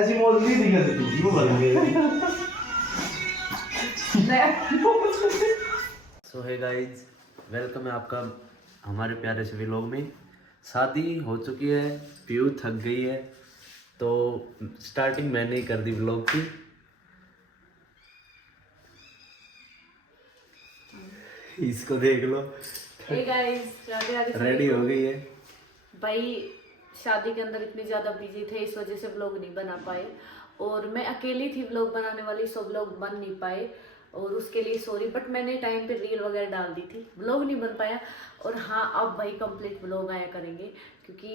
ऐसी मौत नहीं दिखा थी क्यों बनेंगे। सो हे गाइस, वेलकम है आपका हमारे प्यारे से व्लॉग में। शादी हो चुकी है, पीयू थक गई है, तो स्टार्टिंग मैंने ही कर दी व्लॉग की। इसको देख लो। Hey guys, रेडी हो गई है भाई। शादी के अंदर इतनी ज्यादा बिजी थे, इस वजह से व्लॉग नहीं बना पाए। और मैं अकेली थी व्लॉग बनाने वाली, सब व्लॉग बन नहीं पाए और उसके लिए सॉरी। बट मैंने टाइम पे रील वगैरह डाल दी थी, व्लॉग नहीं बन पाया। और हाँ, अब भाई कंप्लीट व्लॉग आया करेंगे, क्योंकि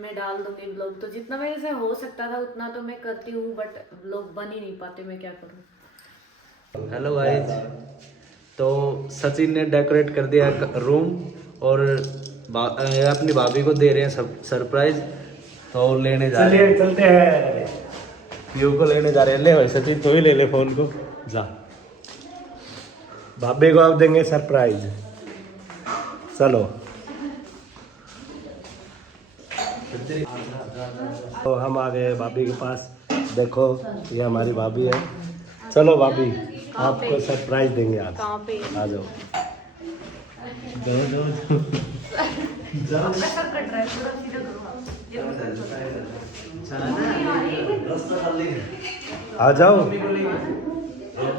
मैं डाल दूंगी व्लॉग। तो जितना मेरे से हो सकता था उतना तो मैं करती हूँ, बट व्लॉग बन ही नहीं पाते, मैं क्या करूँ। हेलो गाइस, तो सचिन ने डेकोरेट कर दिया रूम और अपनी भाभी को दे रहे हैं सरप्राइज। तो लेने जा रहे हैं, चलते हैं, पीयू को लेने जा रहे हैं। ले भाई सचिन, तो ही ले ले फोन को, जा। भाभी को आप देंगे सरप्राइज, चलो। तो हम आ गए भाभी के पास, देखो ये हमारी भाभी है। चलो भाभी, आपको सरप्राइज देंगे आज, कहाँ पे? आ जाओ। आ जाओ।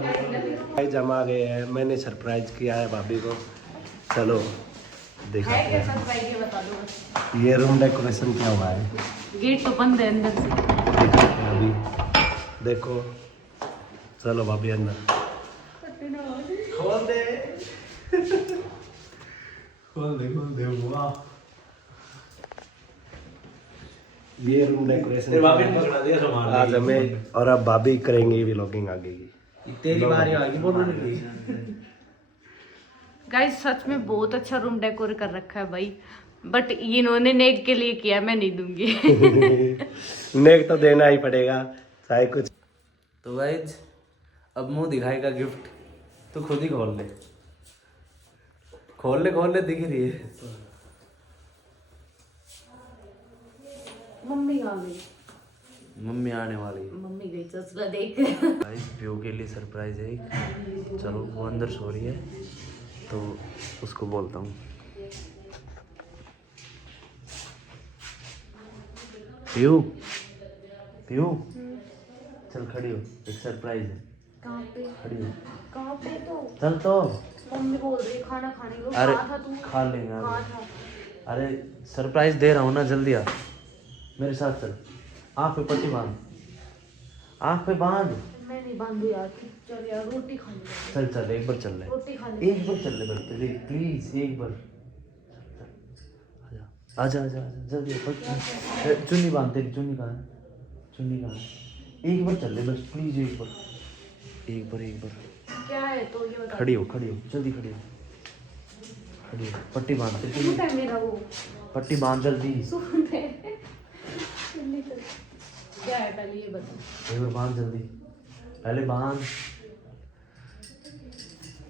सरप्राइज हम आ गए हैं, मैंने सरप्राइज किया है भाभी को। चलो देखा है क्या सरप्राइज, ये बता दो बस। ये रूम डेकोरेशन क्या हुआ है, गेट तो बंद है अंदर से। दिखाते हैं अभी, देखो। चलो भाभी अंदर खोल दे, खोल दे, खोल दे। वाह, ये रूम डेकोरेशन तेरे भाभी ने पकड़ा दिया सामान। आज हमें, और अब भाभी करेंगी व्लॉगिंग आगे की। तेरी बारी आ गई बोलने की। गाइस सच में बहुत अच्छा रूम डेकोर कर रखा है भाई, बट इन्होंने नेक के लिए किया, मैं नहीं दूंगी। नेक तो देना ही पड़ेगा, चाहे कुछ। तो गाइज, अब मुंह दिखाएगा गिफ्ट, तो खुद ही खोल ले, खोल ले, खोल ले, दिख रही है। मम्मी आ गई, मम्मी आने वाली है। मम्मी गई चचला देख। गाइस, पीयू के लिए सरप्राइज है एक। चलो, वो अंदर सो रही है तो उसको बोलता हूँ। पीयू, पीयू, चल खड़ी हो, एक सरप्राइज है। कहाँ पे? खड़ी हो, कहाँ पे? तो चल तो। मम्मी बोल रही है खाना खाने को। अरे कहाँ था तू? खा लेंगे कहाँ अभी। था? अरे सरप्राइज दे रहा हूँ ना, जल्दी आ, मेरे साथ चल। आँख पे पट्टी बांध, आँख पे बांध। मैं नहीं बांधू यार, चल यार, रोटी खानी है। चल चल, एक बार चल ले, रोटी खानी एक बार चल ले बेटे, प्लीज एक बार। आजा आजा आजा, जल्दी चुन्नी बांध, तेरी चुन्नी कहाँ है, चुन्नी कहाँ है? एक बार चल ले बस, प्लीज एक बार, एक बार, एक बार। क्या है तो ये बता। खड़ी हो, खड़ी हो, जल्दी खड़ी हो, खड़ी हो, पट्टी बांध, तेरी सूट चुन्नी, है मेरा वो। पट्टी बांध जल्दी। सूट है। क्या है पहले ये बता। एक बार बांध जल्दी, पहले बांध।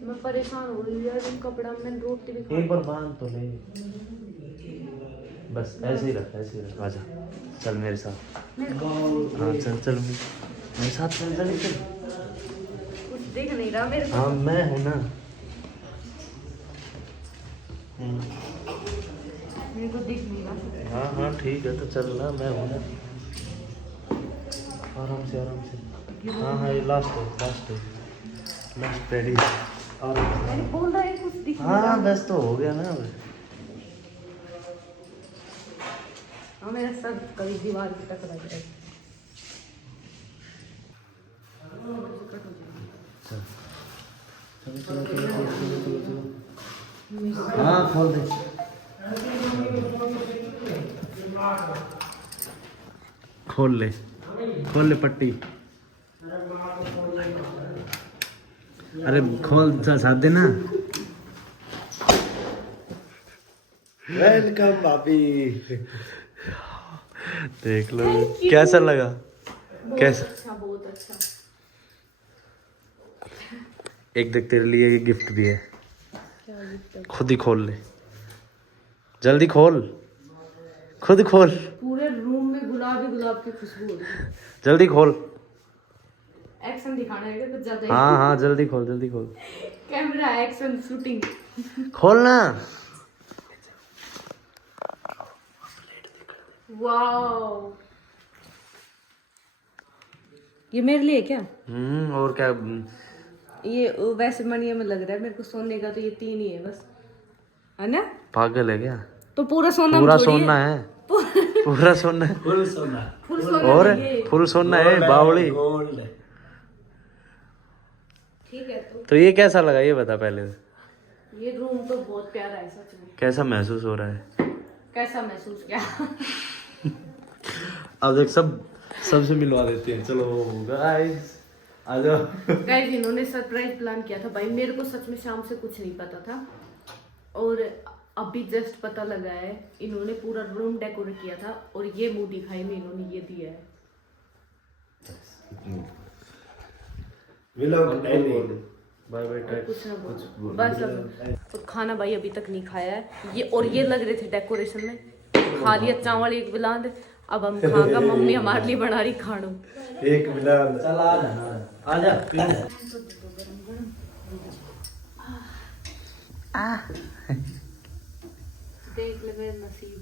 मैं परेशान हो रही हूँ यार, इन कपड़ा में रोटी भी एक बार बांध तो ले, बस ऐसे ही रख, ऐसे ही रख। आजा, चल मेरे साथ। हाँ चल चल, मेरे साथ चल, चल चल। कुछ दिख नहीं रहा मेरे को। हाँ मैं हूँ ना। मेरे को दिख नहीं रहा। हाँ हाँ ठीक है, तो चल ना, मैं हूँ ना। आराम से, आराम से। हाँ हाँ, ये लास्ट है, लास्ट है, लास्ट रेडी। और मैंने बोल रहा है कुछ दिख नहीं हाँ रहा। बस तो हो गया ना। हाँ, मेरा सर कभी दीवार की टकरा जाए। चलो चलो चलो चलो चलो चलो। हाँ खोल दे, खोल ले, खोल ले पट्टी। अरे खोल, साथ दे ना। वेलकम भाभी। देख लो कैसा लगा, कैसा। अच्छा, बहुत अच्छा। एक देख, तेरे लिए एक गिफ्ट भी है, क्या गिफ्ट है? खुद ही खोल ले, जल्दी खोल। खुद खोल, पूरे रूम में गुलाब ही गुलाब की खुशबू हो रही है। जल्दी खोल। एक्शन दिखाना है क्या कुछ ज्यादा ही? हाँ हाँ जल्दी खोल, जल्दी खोल, कैमरा एक्शन शूटिंग। खोलना। वाओ, ये मेरे लिए क्या? और क्या। ये वैसे मनिया में लग रहा है मेरे को, सोने का तो ये 3 ही है बस, है ना? पागल है क्या? तो पूरा सोना पूरा में थोड़ी सोना है, पूरा सोना है। फुल सोना, फुल सोना और नहीं है। फुल सोना है बावली। गोल्ड। ठीक है तो ये कैसा लगा ये बता पहले। ये रूम तो बहुत प्यारा है सच में। कैसा महसूस हो रहा है? कैसा महसूस किया? अब देख सबसे मिलवा देते हैं। चलो गाइस आ जाओ। गाइस इन्होंने सरप्राइज प्लान किया था भाई, मेरे को सच में शाम से कुछ नहीं पता था और अभी जस्ट पता लगा है। इन्होंने पूरा रूम डेकोरेट किया था और ये मुंह दिखाई में इन्होंने ये दिया है। बाय बाय कुछ ना बोलो बस। अब तो खाना भाई अभी तक नहीं खाया है ये, और ये लग रहे थे डेकोरेशन में। खा लिया चावल एक बिलांद, अब हम खाएंगे। मम्मी हमारे लिए बना रही खानू। एक मिनट। चल आ जा, आ जा। देख ले मेरा नसीब।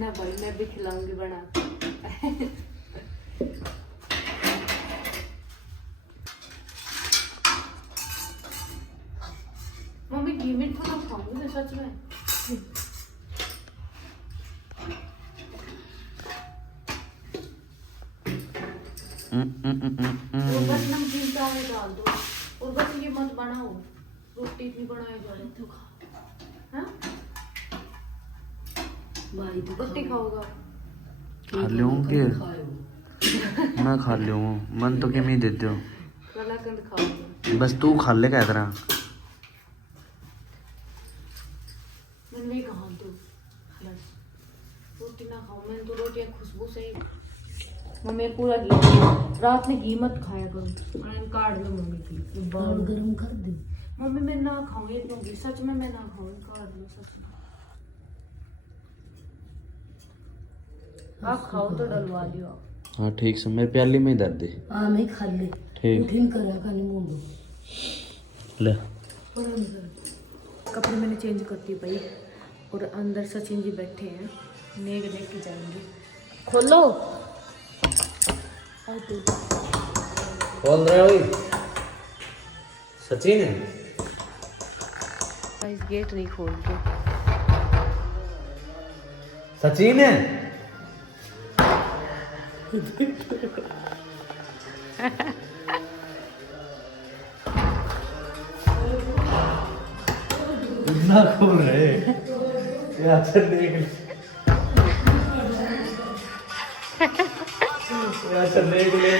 ना भाई मैं भी खिलाऊंगी बना। मम्मी घी में खाना खाऊंगी मैं सच में। तो बस नमकीन चावल डाल दो और बस ये मत बनाओ, रोटी इतनी बनाई जा रही तो खा। हाँ भाई तो रोटी खाओगा? खा लूंगी मैं, खा लूँ मन तो क्या दे दो। कलाकंद खाओगे? बस तू खा ले क्या तरह। मैं कहा तो बस रोटी ना खाओ, मैंने तो रोटियां खुशबू से ही। मम्मी पूरा घी, रात में घी मत खाया करो। मैंने काट लो मम्मी की बाल गरम कर दे। मम्मी मैं ना खाऊं इतना घी, सच में मैं ना खाऊं, काट लो सच में। आप खाओ तो डलवा लियो आप। हाँ ठीक से मेरे प्याली में ही दर्द है। हाँ मैं खा ले ठीक उठिन करा खाने मुंडो ले। कपड़े मैंने चेंज करती भाई, और अंदर सचिन जी बैठे हैं, नेग लेके जाएंगे। खोलो खोल रहे हो सचिन है। इस गेट नहीं खोलते। सचिन है। इतना खोल रहे अच्छा देख अच्छा देख ले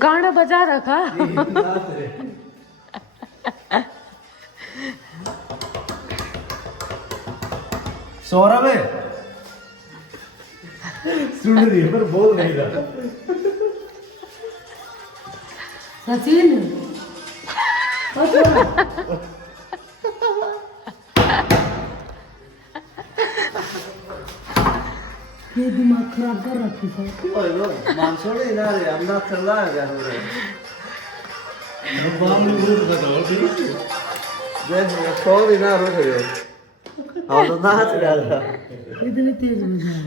गाना बजा रखा। सौरभ है सुन रही है पर बोल नहीं रहा। सचिन ये दिमाग खराब कर रखी सर। ओए लो मानसोड़े ना रे हम ना चल रहा है यार रे। बाम में ग्रुप का तो ठीक है जैसे सो भी ना रो रहे हो। हाँ तो नाच रहा था। इतने तेज हो जाए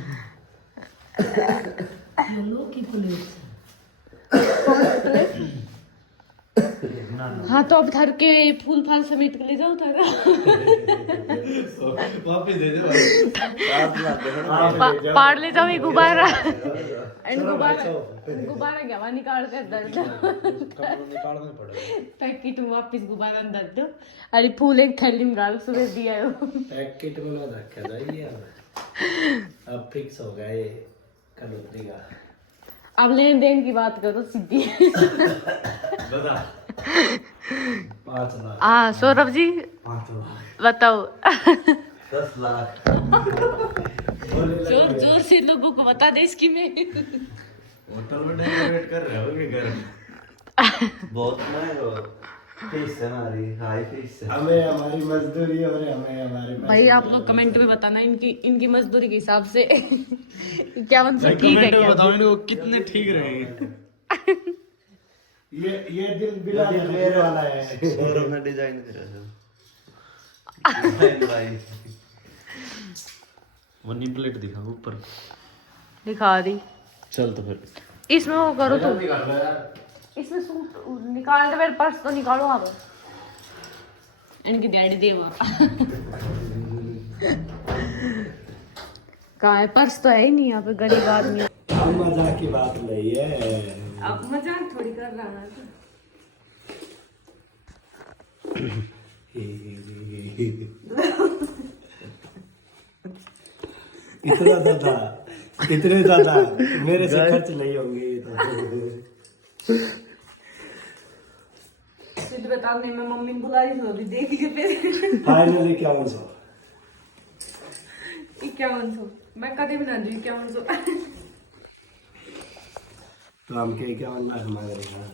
लो की प्लेट। हाँ तो अब धर के फूल फाल समेट के ले जाओ तारा। वापस दे दे भाई। पार ले जाओ ये गुब्बारा। गुब्बारा क्या वहाँ निकालते अंदर पैकेट में वापिस गुब्बारा अंदर दो। अरे फूल एक थैली में डाल सुबह दिया है पैकेट में लो रखा जाइए। अब फिक्स हो गया ये कनौती का। अब लेन देन की बात करो सीधी। बता 5 लाख। हाँ सौरभ जी 5 लाख बताओ। 10 लाख। जोर जोर से लोगों को बता दे इसकी में। होटल में डेकोरेट कर रहे हो कि घर बहुत महंगा। हमें हमारी मजदूरी और हमें हमारे भाई आप लोग कमेंट में बताना इनकी मजदूरी के हिसाब से क्या मतलब ठीक है क्या? बताओ इनको कितने ठीक रहेंगे। ये दिल बिला मेरे वाला है। सौरभ ने डिजाइन करा था। वो प्लेट दिखा ऊपर दिखा दी। चल तो फिर इसमें वो करो तो इसमें सूट निकाल दे, मेरे पर्स तो निकालो आप। इनकी डैडी देवा कहाँ है? पर्स तो है ही नहीं यहाँ पे, गरीब आदमी। हम मजाक की बात नहीं है। अब मजाक थोड़ी कर रहा है। इतने ज्यादा मेरे से खर्च नहीं होंगे। सिद्ध बताने में मम्मी बुला रही थी, अभी देख के फिर फाइनली 5100। 5100 मैं कभी भी ना दी 5100। तो हम के 51 लाख मांग रहे हैं।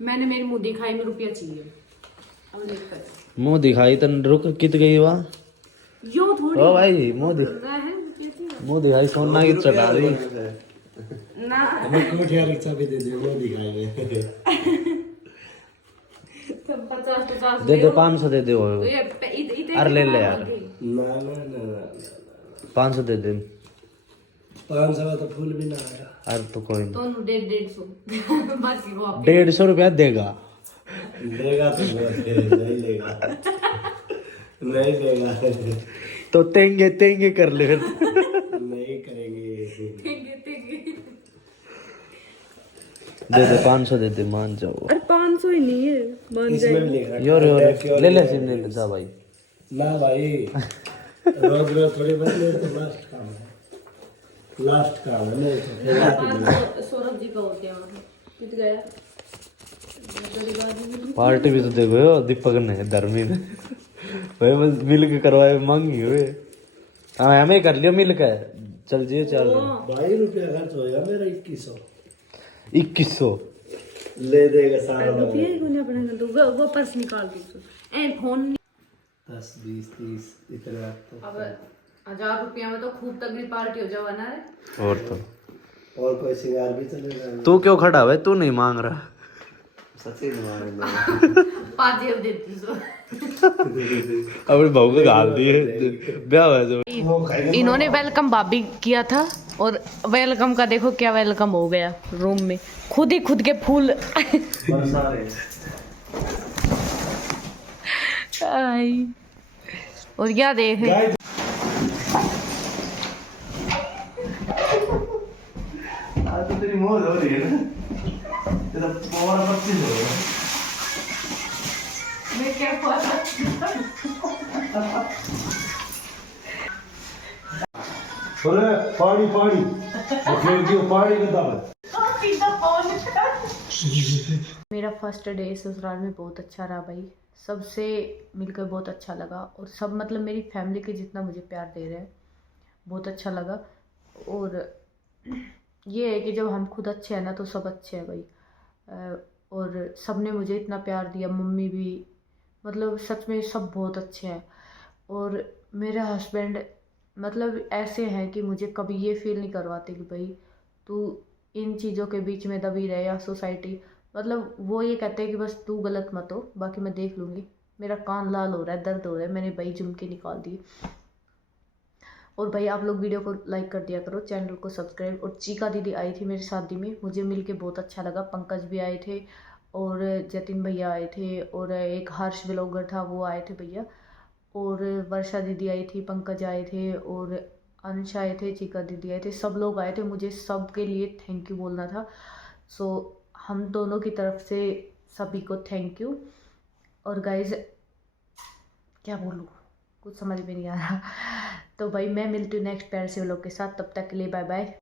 मैंने मेरी मुंह दिखाई में रुपया चाहिए। अब देख कर मुंह दिखाई तो रुक कित गई वहाँ। यो थोड़ी ओ भाई मुंह है रुपया चाहिए मुंह दिखाई सोना की चढ़ा रही। ना। हमें कोठिया रिक्शा भी दे दे, वो दिखाएंगे। सब 50 दे दे 500 दे दे। तो ये अरे ले ले यार। ना 500 दे दे। 500 तो फूल भी ना आया। अरे तो कोई नहीं। तो 150 बस वो आप 150 रुपया देगा। लेगा तो नहीं लेगा। नहीं लेगा। तो तेंगे तेंगे कर ले फिर। नहीं करेंगे। दे दे 500 दे दे, मान जाओ। अरे 500 ही नहीं है, मान इसमें भी लिख रखा योर है, योर pure ले ले है। सिम ले ले जा भाई। ना भाई, रोज रोज थोड़ी बदले तो लास्ट काम है। लास्ट काम है नहीं तो फिर रात में। सौरभ जी का हो गया कित गया। पार्टी भी तो देखो यो दीपक ने धर्मी ने भाई बस मिल के करवाए मांगी हुए। हाँ हमें कर लियो मिल के चल जियो चल। 22 रुपया खर्च होगा मेरा 2100। 2100 ले देगा सारा रुपया ही कोने अपने तो वो पर्स निकाल दी ए फोन 10 20 30 इतना तो। अब 1000 रुपया में तो खूब तगड़ी पार्टी हो जावा ना रे। और तो और कोई सिंगार भी चलेगा। तू क्यों खड़ा है? तू नहीं मांग रहा। सच्ची मांग 5 जेब देती सो। अपने बहू को गाल दिए ब्याह हुआ जो। इन्होंने वेलकम भाभी किया था और वेलकम का देखो क्या वेलकम हो गया रूम में। खुद ही खुद के फूल। आई। और क्या देखे आज तो तेरी मौज हो रही है ना। तेरा पावर 25 हो गया। मैं क्या बोले पानी पानी फिर दियो पानी के दाम। मेरा फर्स्ट डे ससुराल में बहुत अच्छा रहा भाई। सबसे मिलकर बहुत अच्छा लगा और सब मतलब मेरी फैमिली के जितना मुझे प्यार दे रहे हैं बहुत अच्छा लगा। और ये है कि जब हम खुद अच्छे हैं ना तो सब अच्छे हैं भाई। और सब ने मुझे इतना प्यार दिया, मम्मी भी, मतलब सच में सब बहुत अच्छे हैं। और मेरे हस्बैंड मतलब ऐसे हैं कि मुझे कभी ये फील नहीं करवाते कि भाई तू इन चीज़ों के बीच में दबी रहे या सोसाइटी, मतलब वो ये कहते हैं कि बस तू गलत मत हो, बाकी मैं देख लूँगी। मेरा कान लाल हो रहा है, दर्द हो रहा है, मैंने भाई झुमके निकाल दिए। और भाई आप लोग वीडियो को लाइक कर दिया करो, चैनल को सब्सक्राइब। और चीका दीदी आई थी मेरी शादी में, मुझे मिलके बहुत अच्छा लगा। पंकज भी आए थे और जतिन भैया आए थे और एक हर्ष ब्लॉगर था वो आए थे भैया। और वर्षा दीदी आई थी, पंकज आए थे और अंश आए थे, चीका दीदी आए थे, सब लोग आए थे। मुझे सब के लिए थैंक यू बोलना था। सो हम दोनों की तरफ से सभी को थैंक यू। और गाइज क्या बोलूँ, कुछ समझ में नहीं आ रहा। तो भाई मैं मिलती हूँ नेक्स्ट प्यारे से व्लॉग के साथ, तब तक के लिए बाय बाय।